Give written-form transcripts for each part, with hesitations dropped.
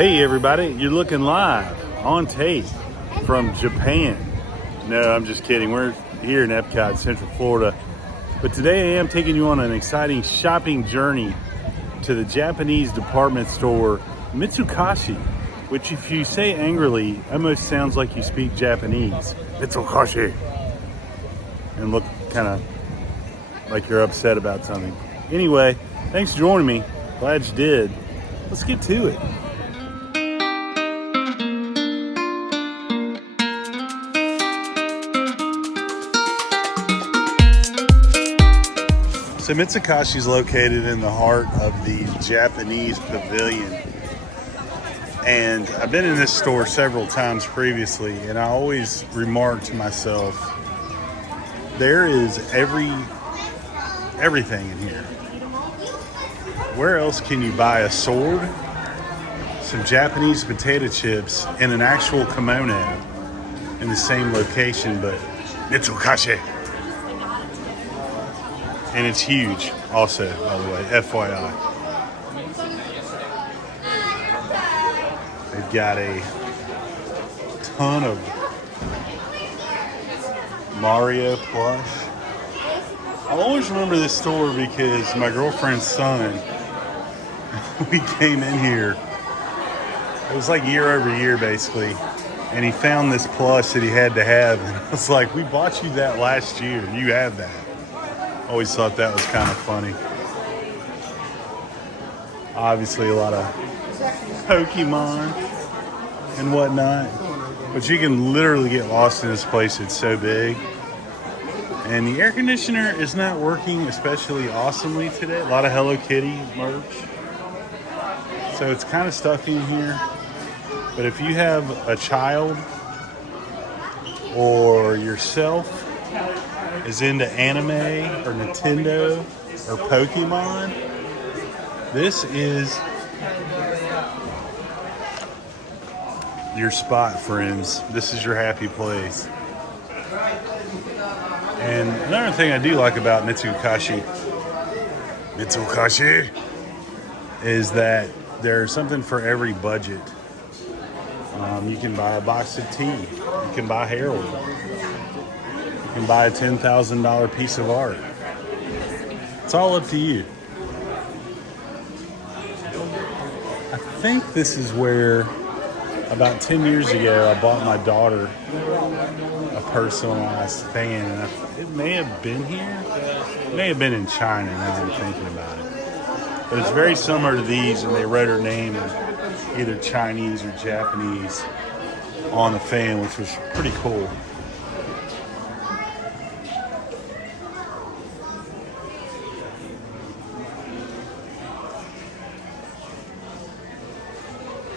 Hey everybody, you're looking live on tape from Japan. No, I'm just kidding. We're here in Epcot, Central Florida. But today I am taking you on an exciting shopping journey to the Japanese department store Mitsukoshi, which if you say angrily, almost sounds like you speak Japanese. Mitsukoshi. And look kind of like you're upset about something. Anyway, thanks for joining me. Glad you did. Let's get to it. So Mitsukoshi is located in the heart of the Japanese Pavilion. And I've been in this store several times previously, and I always remark to myself, there is everything in here. Where else can you buy a sword, some Japanese potato chips, and an actual kimono in the same location but Mitsukoshi? And it's huge also, by the way, FYI. They've got a ton of Mario plush. I always remember this store because my girlfriend's son, we came in here, it was like year over year basically, and he found this plush that he had to have, and I was like, we bought you that last year, you have that. Always thought that was kind of funny. Obviously a lot of Pokemon and whatnot, but you can literally get lost in this place. It's so big. And the air conditioner is not working especially awesomely today. A lot of Hello Kitty merch. So it's kind of stuffy in here. But if you have a child or yourself is into anime or Nintendo or Pokemon, this is your spot, friends. This is your happy place. And another thing I do like about Mitsukoshi is that there's something for every budget. You can buy a box of tea. You can buy hair oil. You can buy a $10,000 piece of art. It's all up to you. I think this is where, about 10 years ago, I bought my daughter a personalized fan. And it may have been here. It may have been in China, as I'm thinking about it. But it's very similar to these, and they wrote her name in either Chinese or Japanese on the fan, which was pretty cool.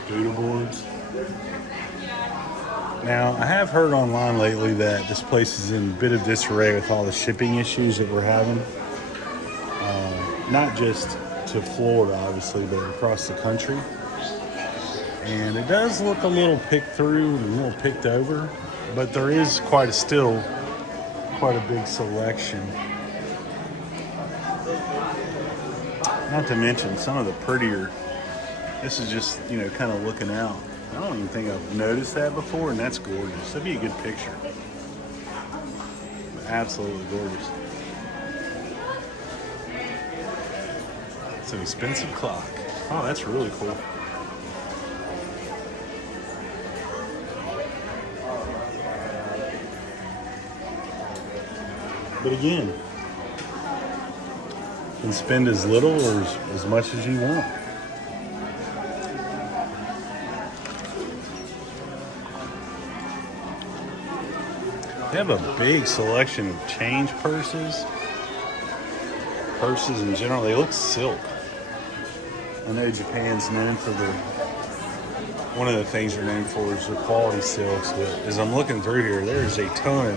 Doodle boards. Now, I have heard online lately that this place is in a bit of disarray with all the shipping issues that we're having. Not just to Florida, obviously, but across the country. And it does look a little picked through and a little picked over, but there is quite a big selection. Not to mention some of the prettier. This is just, kind of looking out. I don't even think I've noticed that before, and that's gorgeous. That'd be a good picture. Absolutely gorgeous. It's an expensive clock. Oh, that's really cool. But again, you can spend as little or as much as you want. They have a big selection of change purses. Purses in general, they look silk. I know Japan's known for one of the things they're known for is their quality silks, but as I'm looking through here, there's a ton of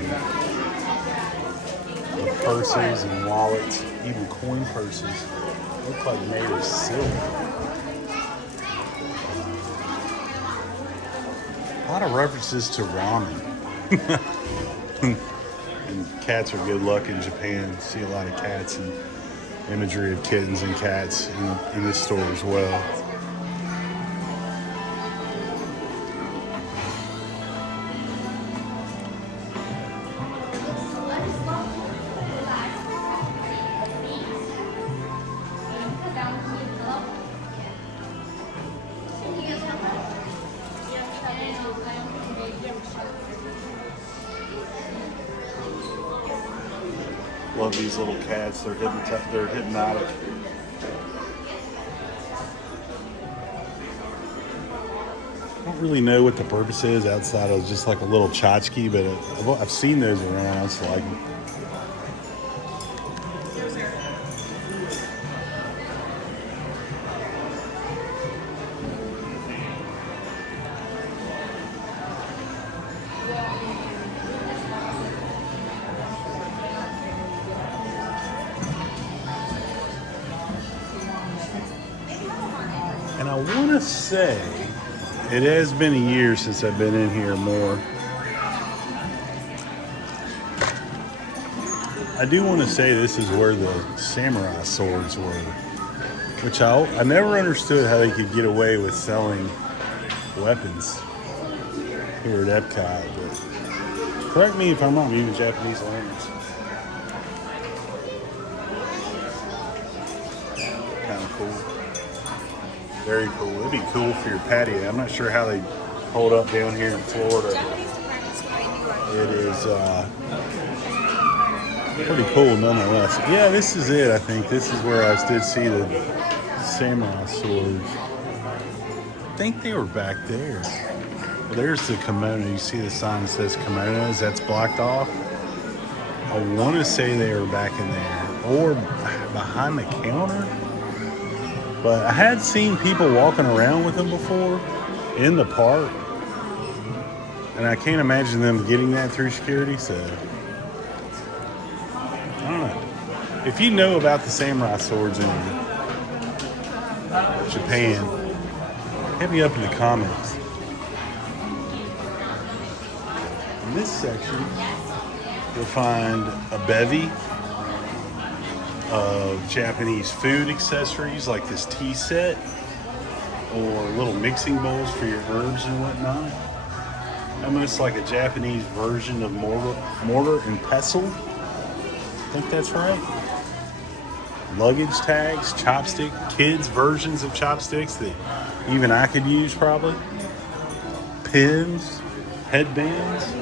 purses and wallets, even coin purses. Look like made of silk. A lot of references to ramen. And cats are good luck in Japan. See a lot of cats and imagery of kittens and cats in this store as well. love these little cats. They're hypnotic. I don't really know what the purpose is outside of just like a little tchotchke, but I've seen those around. I just like them. And I want to say it has been a year since I've been in here more. I do want to say this is where the samurai swords were, which I never understood how they could get away with selling weapons here at Epcot. But correct me if I'm wrong, even Japanese language. Kind of cool. Very cool. It'd be cool for your patio. I'm not sure how they hold up down here in Florida. It is pretty cool nonetheless. Yeah, this is it, I think. This is where I did see the samurai swords. I think they were back there. Well, there's the kimono. You see the sign that says kimonos? That's blocked off. I want to say they were back in there. Or behind the counter. But I had seen people walking around with them before in the park. And I can't imagine them getting that through security, so I don't know. If you know about the samurai swords in Japan, hit me up in the comments. In this section, you'll find a bevy of Japanese food accessories like this tea set or little mixing bowls for your herbs and whatnot. Almost like a Japanese version of mortar and pestle. I think that's right. Luggage tags, chopstick, kids versions of chopsticks that even I could use probably. Pins, headbands,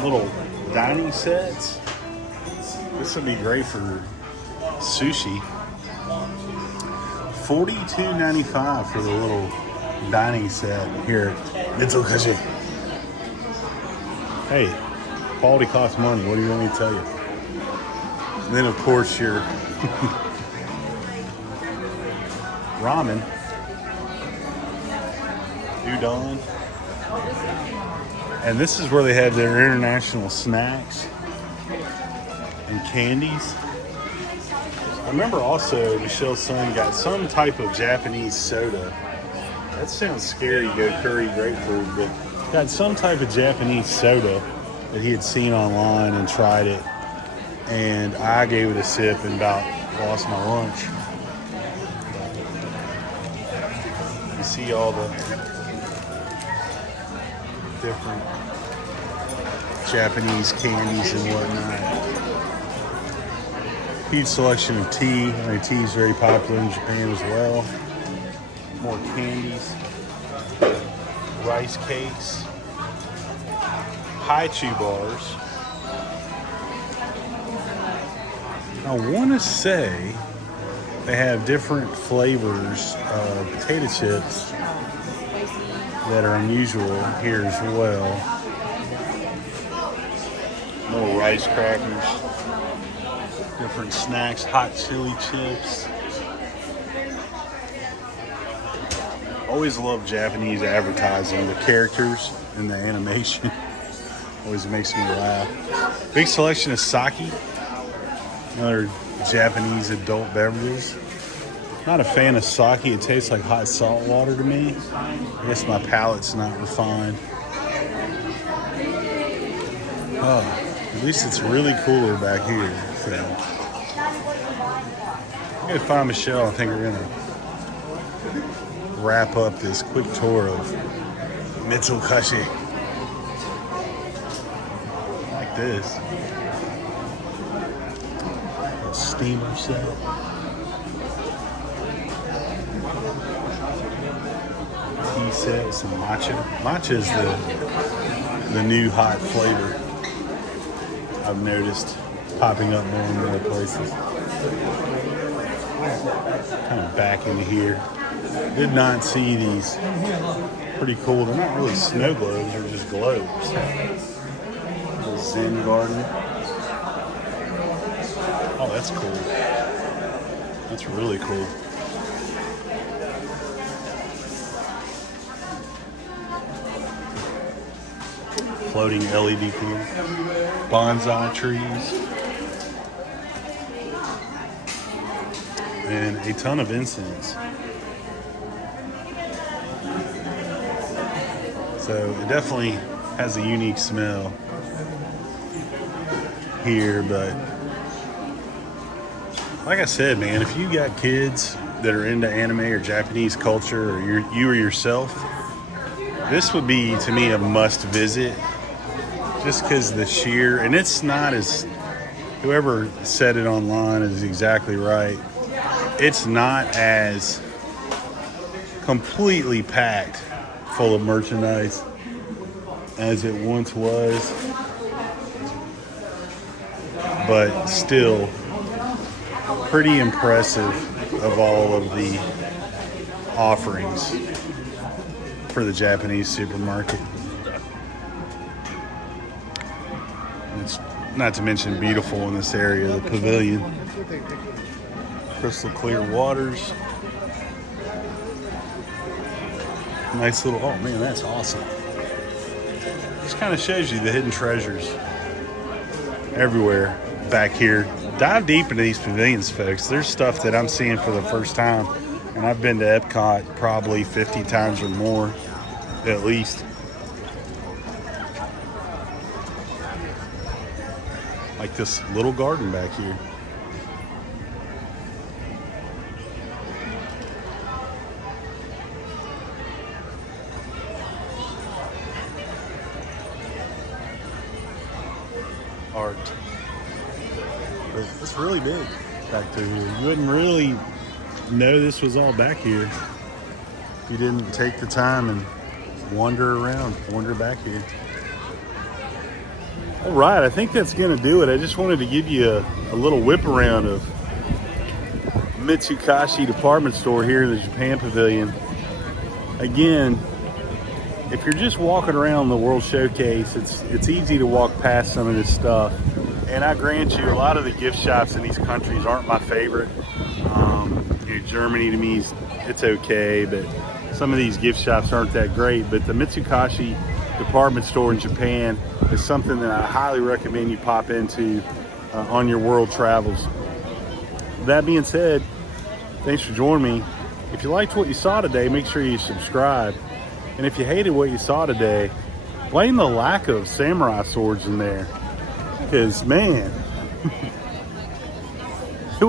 little dining sets. This would be great for sushi. $42.95 for the little dining set here at Mitsukoshi. Hey, quality costs money. What do you want me to tell you? And then, of course, your ramen, udon. And this is where they have their international snacks and candies. I remember also Michelle's son got some type of Japanese soda. That sounds scary, go curry grapefruit, but got some type of Japanese soda that he had seen online and tried it. And I gave it a sip and about lost my lunch. You see all the different Japanese candies and whatnot. Huge selection of tea. I mean, tea is very popular in Japan as well. More candies, rice cakes, haichu bars. I want to say they have different flavors of potato chips that are unusual here as well. More rice crackers, different snacks, hot chili chips. Always love Japanese advertising. The characters and the animation always makes me laugh. Big selection of sake, another Japanese adult beverages. Not a fan of sake. It tastes like hot salt water to me. I guess my palate's not refined. Oh, at least it's really cooler back here. So I'm gonna find Michelle. I think we're gonna wrap up this quick tour of Mitsukoshi. Like this. A steamer set. Tea set, some matcha. Matcha is the new hot flavor I've noticed. popping up more and more places. Kind of back into here. Did not see these. Pretty cool. They're not really snow globes, they're just globes. Little Zen garden. Oh, that's cool. That's really cool. Floating LED pool. Bonsai trees. And a ton of incense. So it definitely has a unique smell here, but like I said, man, if you got kids that are into anime or Japanese culture, or you or yourself, this would be, to me, a must visit, just because the sheer, and it's not as, whoever said it online is exactly right, it's not as completely packed full of merchandise as it once was, but still pretty impressive of all of the offerings for the Japanese supermarket. It's not to mention beautiful in this area, the pavilion. Crystal clear waters. Nice little, oh man, that's awesome. Just kind of shows you the hidden treasures everywhere back here. Dive deep into these pavilions, folks. There's stuff that I'm seeing for the first time, and I've been to Epcot probably 50 times or more, at least. Like this little garden back here. Art. But it's really big back through here. You wouldn't really know this was all back here if you didn't take the time and wander around, wander back here. All right, I think that's gonna do it. I just wanted to give you a little whip around of Mitsukoshi department store here in the Japan Pavilion. Again, if you're just walking around the World Showcase, it's easy to walk past some of this stuff. And I grant you, a lot of the gift shops in these countries aren't my favorite. Germany to me, it's okay, but some of these gift shops aren't that great. But the Mitsukoshi department store in Japan is something that I highly recommend you pop into on your world travels. That being said, thanks for joining me. If you liked what you saw today, make sure you subscribe. And if you hated what you saw today, blame the lack of samurai swords in there. Because, man, I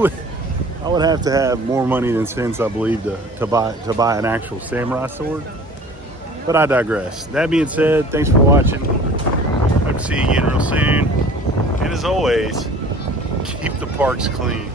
would have to have more money than sense, I believe, to buy an actual samurai sword. But I digress. That being said, thanks for watching. Hope to see you again real soon. And as always, keep the parks clean.